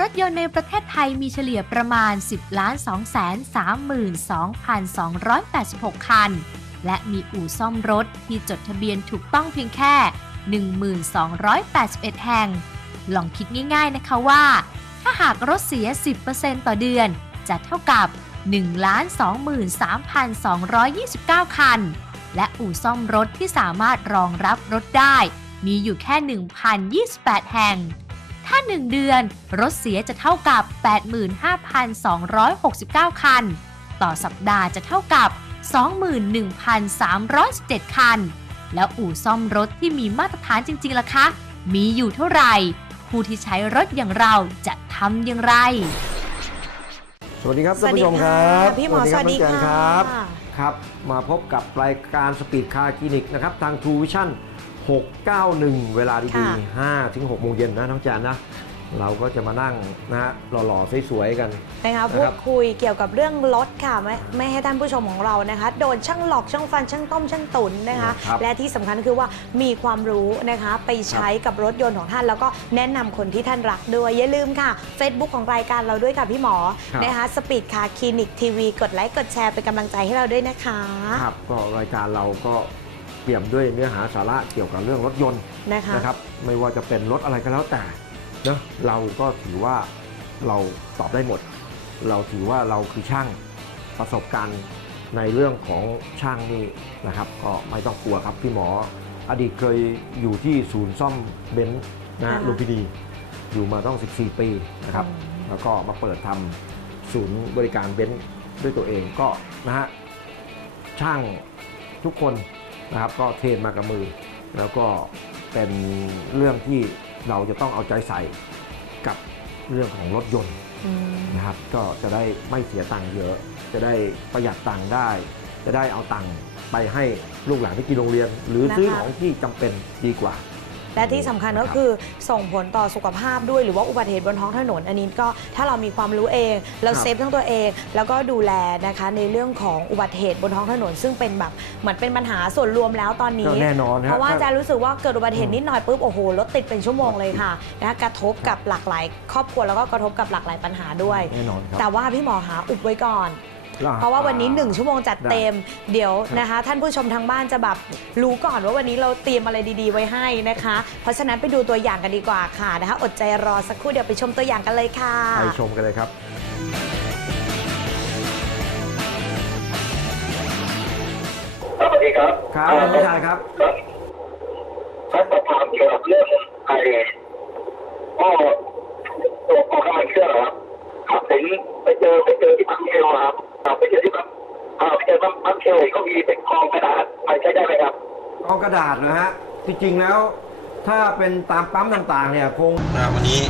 รถยนต์ในประเทศไทยมีเฉลี่ยประมาณ 10ล้าน2 3 2 286 คัน และมีอู่ซ่อมรถที่จดทะเบียนถูกต้องเพียงแค่ 1,281 แห่ง ลองคิดง่ายๆนะคะว่า ถ้าหากรถเสีย 10%ต่อเดือน จะเท่ากับ 1,23,229 คัน และอู่ซ่อมรถที่สามารถรองรับรถได้ มีอยู่แค่ 1,028 แห่ง ถ้า 1 เดือน รถเสียจะเท่ากับ 85,269 คัน ต่อสัปดาห์จะเท่ากับ 21,317 คัน แล้วอู่ซ่อมรถที่มีมาตรฐานจริงๆล่ะคะ มีอยู่เท่าไหร่ ผู้ที่ใช้รถอย่างเราจะทำอย่างไร สวัสดีครับสวัท่านสดีผู้ชมครับค่ะพี่หมอครับสวัสดีน้องแจนค่ะครับ ครับ มาพบกับรายการสปีดคาร์คลินิกนะครับทาง True Vision 691 เวลาดีค่ะๆ5ถึง6โมงเย็นนะน้องแจนนะ เราก็จะมานั่งนะฮะหล่อๆสวยๆกัน นะคะนะพูครัดบคุยเกี่ยวกับเรื่องรถค่ะไม่ไม่ให้ท่านผู้ชมของเรานะคะ โดนช่างหลอกช่างฟันช่างต้มช่างตุนนะคะ ครับและที่สำคัญคือว่ามีความรู้นะคะ ไปใช้กับรถยนต์ของท่าน แล้วก็แนะนำคนที่ท่านรักด้วย อย่าลืมค่ะ Facebook ของรายการเราด้วยค่ะพี่หมอครับ นะคะสปีดคาร์คลินิกทีวีกดไลค์กดแชร์เป็นกำลังใจให้เราด้วยนะคะ ครับก็รายการเราก็ เปี่ยมด้วยเนื้อหาสาระเกี่ยวกับเรื่องรถยนต์นะคะนะครับ ไม่ว่าจะเป็นรถอะไรก็แล้วแต่เนอะเราก็ถือว่าเราตอบได้หมด เราถือว่าเราคือช่างประสบการณ์ในเรื่องของช่างนี่นะครับ ก็ไม่ต้องกลัวครับพี่หมอ อดีตเคยอยู่ที่ศูนย์ซ่อมเบนซ์นะอ่าฮะลุมพินีอยู่มาต้อง 14 ปีนะครับอืมแล้วก็มาเปิดทำศูนย์บริการเบนซ์ด้วยตัวเองก็นะฮะช่างทุกคน นะครับ ก็เทรนมากับมือ แล้วก็เป็นเรื่องที่เราจะต้องเอาใจใส่กับเรื่องของรถยนต์อืมนะครับ ก็จะได้ไม่เสียตังค์เยอะ จะได้ประหยัดตังค์ได้ จะได้เอาตังค์ไปให้ลูกหลานที่กินโรงเรียน หรือซื้อนะคะของที่จำเป็นดีกว่า และที่สำคัญก็คือส่งผลต่อสุขภาพด้วยหรือว่าอุบัติเหตุบนท้องถนน อันนี้ก็ถ้าเรามีความรู้เองเราครับเซฟทั้งตัวเอง แล้วก็ดูแลนะคะในเรื่องของอุบัติเหตุบนท้องถนน ซึ่งเป็นแบบเหมือนเป็นปัญหาส่วนรวมแล้วตอนก็นี้แน่นอนนเพราะว่าถ้อาจารย์รู้สึกว่าเกิดอุบัติเหตุนิดหน่อยปุ๊บโอ้โหรถติดเป็นชั่วโมงเลยค่ะนะคะกระทบกับหลากหลาย ครอบครัวแล้วก็กระทบกับหลากหลายปัญหาด้วยแน่นอนครับแต่ว่าพี่หมอหาอุบไว้ก่อน เพราะว่าวันนี้ 1 ชั่วโมงจัดเต็ม เดี๋ยวนะคะ ท่านผู้ชมทางบ้านจะแบบรู้ก่อนว่าวันนี้เราเตรียมอะไรดีๆ ไว้ให้นะคะ เพราะฉะนั้นไปดูตัวอย่างกันดีกว่าค่ะนะคะอดใจรอสักครู่เดี๋ยวไปชมตัวอย่างกันเลยค่ะไปชมกันเลยครับสวัสดีครับครับคุณผู้ชายครับครับท่านประธานเกี่ยวกับเรื่องไอ้ก็ตัวออกกำลังเครื่องครับครับผมไปเจอไปเจอที่บังเทลค กองกระดาษนะฮะจริงๆแล้วถ้าเป็นตามปั๊มต่างๆเนี่ยคงนะวันนี้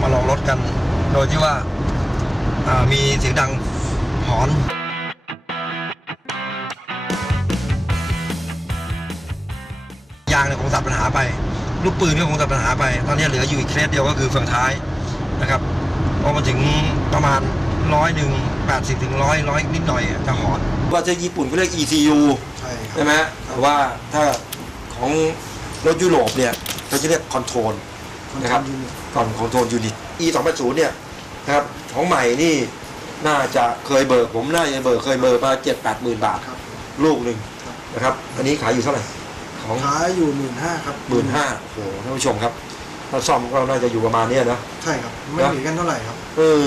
มาลองรถกัน โดยที่ว่าอ่ามีเสียงดังหอนยางเนี่ยคงตัดปัญหาไปลูกปืนก็คงตัดปัญหาไป ตอนนี้เหลืออยู่อีกเคสเดียวก็คือเฟืองท้ายนะครับพอมาถึงประมาณร้อยหนึ่งแปดสิบถึงร้อยร้อยนิดหน่อยจะหอนว่าจะญี่ปุ่นก็เรียก ECU ใช่ครับใช่ไหมแต่ว่าถ้าของรถยุโรปเนี่ยเขาจะเรียกคอนโทรลนะครับก่อนคอนโทรลยูนิต E 2 8 0เนี่ยนะครับของใหม่นี่น่าจะเคยเบิกผมน่าจะเบิกเคยเบิกมาเจ็ดแปดหมื่นบาทครับลูกหนึ่งครับนะครับ อันนี้ขายอยู่เท่าไหร่ของขายอยู่หมื่นห้าครับหมื่นห้าโอ้โหท่านผู้ชมครับถ้าซ่อมก็น่าจะอยู่ประมาณเนี้ยนะใช่ครับ ไม่นะหนีกันเท่าไหร่ครับเออ